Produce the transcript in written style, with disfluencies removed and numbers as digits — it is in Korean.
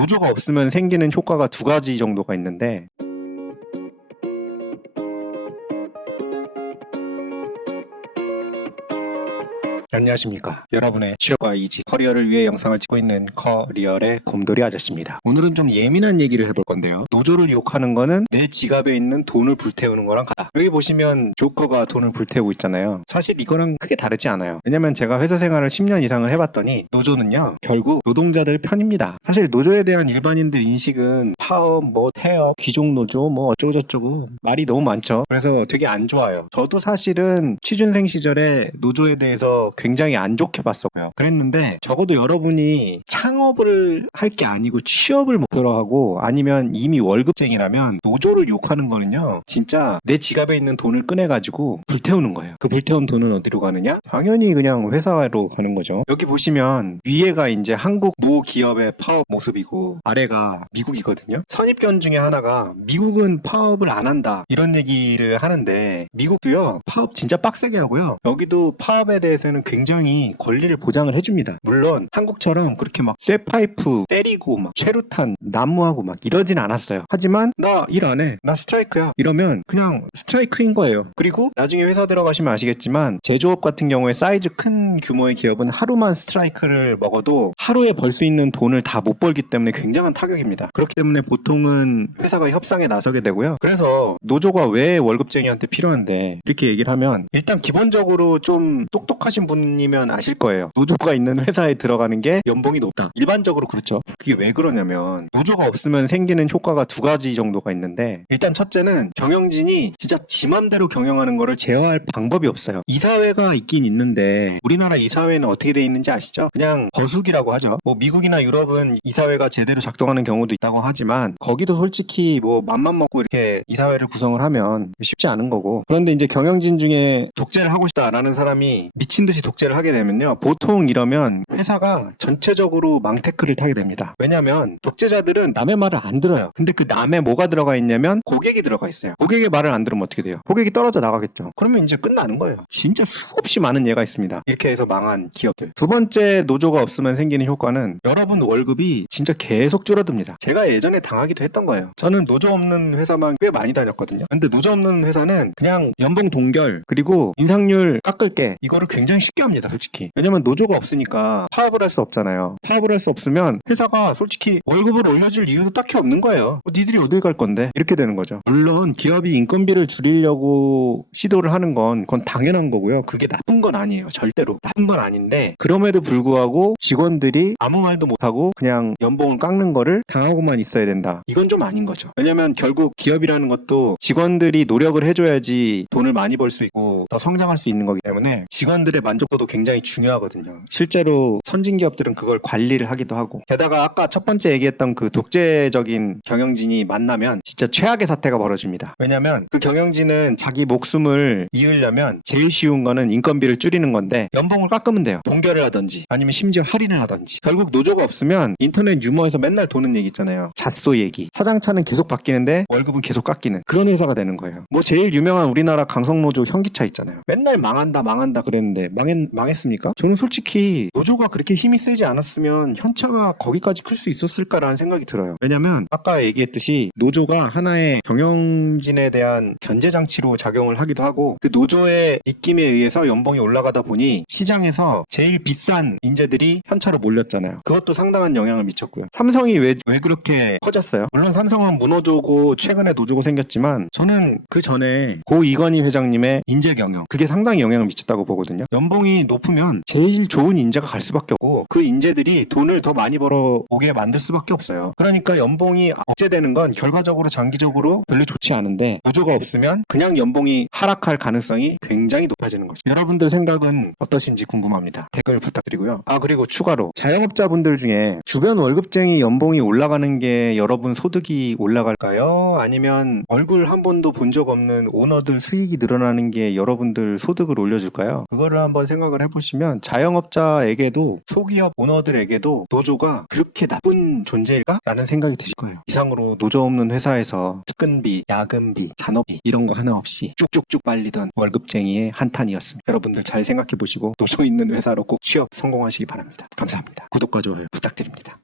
노조가 없으면 생기는 효과가 두 가지 정도가 있는데, 안녕하십니까. 여러분의 취업과 이직, 커리어를 위해 영상을 찍고 있는 커리어의 곰돌이 아저씨입니다. 오늘은 좀 예민한 얘기를 해볼 건데요. 노조를 욕하는 거는 내 지갑에 있는 돈을 불태우는 거랑 같다. 여기 보시면 조커가 돈을 불태우고 있잖아요. 사실 이거랑 크게 다르지 않아요. 왜냐면 제가 회사 생활을 10년 이상을 해봤더니 노조는요, 결국 노동자들 편입니다. 사실 노조에 대한 일반인들 인식은 파업, 태업, 귀족노조, 어쩌고저쩌고 말이 너무 많죠. 그래서 되게 안 좋아요. 저도 사실은 취준생 시절에 노조에 대해서 굉장히 안 좋게 봤었고요. 그랬는데 적어도 여러분이 창업을 할 게 아니고 취업을 목표로 하고 아니면 이미 월급쟁이라면 노조를 욕하는 거는요, 진짜 내 지갑에 있는 돈을 꺼내가지고 불태우는 거예요. 그 불태운 돈은 어디로 가느냐? 당연히 그냥 회사로 가는 거죠. 여기 보시면 위에가 이제 한국 모 기업의 파업 모습이고 아래가 미국이거든요. 선입견 중에 하나가 미국은 파업을 안 한다 이런 얘기를 하는데, 미국도요 파업 진짜 빡세게 하고요. 여기도 파업에 대해서는 굉장히 권리를 보장을 해줍니다. 물론 한국처럼 그렇게 막 쇠파이프 때리고 막 최루탄 난무하고 막 이러진 않았어요. 하지만 나 일 안 해, 나 스트라이크야 이러면 그냥 스트라이크인 거예요. 그리고 나중에 회사 들어가시면 아시겠지만 제조업 같은 경우에 사이즈 큰 규모의 기업은 하루만 스트라이크를 먹어도 하루에 벌 수 있는 돈을 다 못 벌기 때문에 굉장한 타격입니다. 그렇기 때문에 보통은 회사가 협상에 나서게 되고요. 그래서 노조가 왜 월급쟁이한테 필요한데 이렇게 얘기를 하면, 일단 기본적으로 좀 똑똑하신 분이면 아실 거예요. 노조가 있는 회사에 들어가는 게 연봉이 높다. 일반적으로 그렇죠. 그게 왜 그러냐면 노조가 없으면 생기는 효과가 두 가지 정도가 있는데, 일단 첫째는 경영진이 진짜 지 맘대로 경영하는 거를 제어할 방법이 없어요. 이사회가 있긴 있는데 우리나라 이사회는 어떻게 돼 있는지 아시죠? 그냥 거수기라고 하죠. 미국이나 유럽은 이사회가 제대로 작동하는 경우도 있다고 하지만 거기도 솔직히 맘만 먹고 이렇게 이사회를 구성을 하면 쉽지 않은 거고. 그런데 이제 경영진 중에 독재를 하고 싶다라는 사람이 미친 듯이 독재를 하게 되면요, 보통 이러면 회사가 전체적으로 망테크를 타게 됩니다. 왜냐면 독재자들은 남의 말을 안 들어요. 근데 그 남의 뭐가 들어가 있냐면 고객이 들어가 있어요. 고객의 말을 안 들으면 어떻게 돼요? 고객이 떨어져 나가겠죠. 그러면 이제 끝나는 거예요. 진짜 수없이 많은 예가 있습니다. 이렇게 해서 망한 기업들. 두 번째, 노조가 없으면 생기는 효과는 여러분 월급이 진짜 계속 줄어듭니다. 제가 예전에 당하기도 했던 거예요. 저는 노조 없는 회사만 꽤 많이 다녔거든요. 근데 노조 없는 회사는 그냥 연봉 동결 그리고 인상률 깎을게, 이거를 굉장히 쉽게 합니다, 솔직히. 왜냐면 노조가 없으니까 파업을 할 수 없잖아요. 파업을 할 수 없으면 회사가 솔직히 월급을 올려줄 이유도 딱히 없는 거예요. 니들이 어딜 갈 건데? 이렇게 되는 거죠. 물론 기업이 인건비를 줄이려고 시도를 하는 그건 당연한 거고요. 그게 나쁜 건 아니에요. 절대로 나쁜 건 아닌데, 그럼에도 불구하고 직원들이 아무 말도 못하고 그냥 연봉을 깎는 거를 당하고만 있어야 된다, 이건 좀 아닌 거죠. 왜냐면 결국 기업이라는 것도 직원들이 노력을 해줘야지 돈을 많이 벌 수 있고 더 성장할 수 있는 거기 때문에 직원들의 만족도도 굉장히 중요하거든요. 실제로 선진 기업들은 그걸 관리를 하기도 하고, 게다가 아까 첫 번째 얘기했던 그 독재적인 경영진이 만나면 진짜 최악의 사태가 벌어집니다. 왜냐면 그 경영진은 자기 목숨을 이으려면 제일 쉬운 거는 인건비를 줄이는 건데, 연봉을 깎으면 돼요. 동결을 하든지 아니면 심지어 할인을 하든지. 결국 노조가 없으면 인터넷 유머에서 맨날 도는 얘기 있잖아요. 잣소 얘기. 사장차는 계속 바뀌는데 월급은 계속 깎이는 그런 회사가 되는 거예요. 제일 유명한 우리나라 강성노조 현기차 있잖아요. 맨날 망한다 그랬는데 망했습니까? 저는 솔직히 노조가 그렇게 힘이 세지 않았으면 현차가 거기까지 클 수 있었을까라는 생각이 들어요. 왜냐면 아까 얘기했듯이 노조가 하나의 경영진에 대한 견제 장치로 작용을 하기도 하고, 그 노조의 입김에 의해서 연봉이 올라가다 보니 시장에서 제일 비싼 인재들이 현차로 몰렸잖아요. 그것도 상당한 영향을 미쳤고요. 삼성이 왜 그렇게 커졌어요? 물론 삼성은 문어조고 최근에 노조가 생겼지만, 저는 그 전에 고 이건희 회장님의 인재 경영, 그게 상당히 영향을 미쳤다고 보거든요. 연봉이 높으면 제일 좋은 인재가 갈 수밖에 없고 그 인재들이 돈을 더 많이 벌어오게 만들 수밖에 없어요. 그러니까 연봉이 억제되는 건 결과적으로 장기적으로 별로 좋지 않은데, 노조가 없으면 그냥 연봉이 하락할 가능성이 굉장히 높아지는 거죠. 여러분들 생각은 어떠신지 궁금합니다. 댓글 부탁드리고요. 그리고 추가로 자영업자분들 중에 주변 월급쟁이 연봉이 올라가는 게 여러분 소득이 올라갈까요? 아니면 얼굴 한 번도 본 적 없는 오너들 수익이 늘어나는 게 여러분들 소득을 올려줄까요? 그거를 한번 생각을 해보시면 자영업자에게도 소기업 오너들에게도 노조가 그렇게 나쁜 존재일까? 라는 생각이 드실 거예요. 이상으로 노조 없는 회사에서 특근비, 야근비, 잔업비 이런 거 하나 없이 쭉쭉쭉 빨리던 월급쟁이의 한탄이었습니다. 여러분들 잘 생각해 보시고 노조 있는 회사로 꼭 취업 성공하시기 바랍니다. 감사합니다. 구독과 좋아요 부탁드립니다.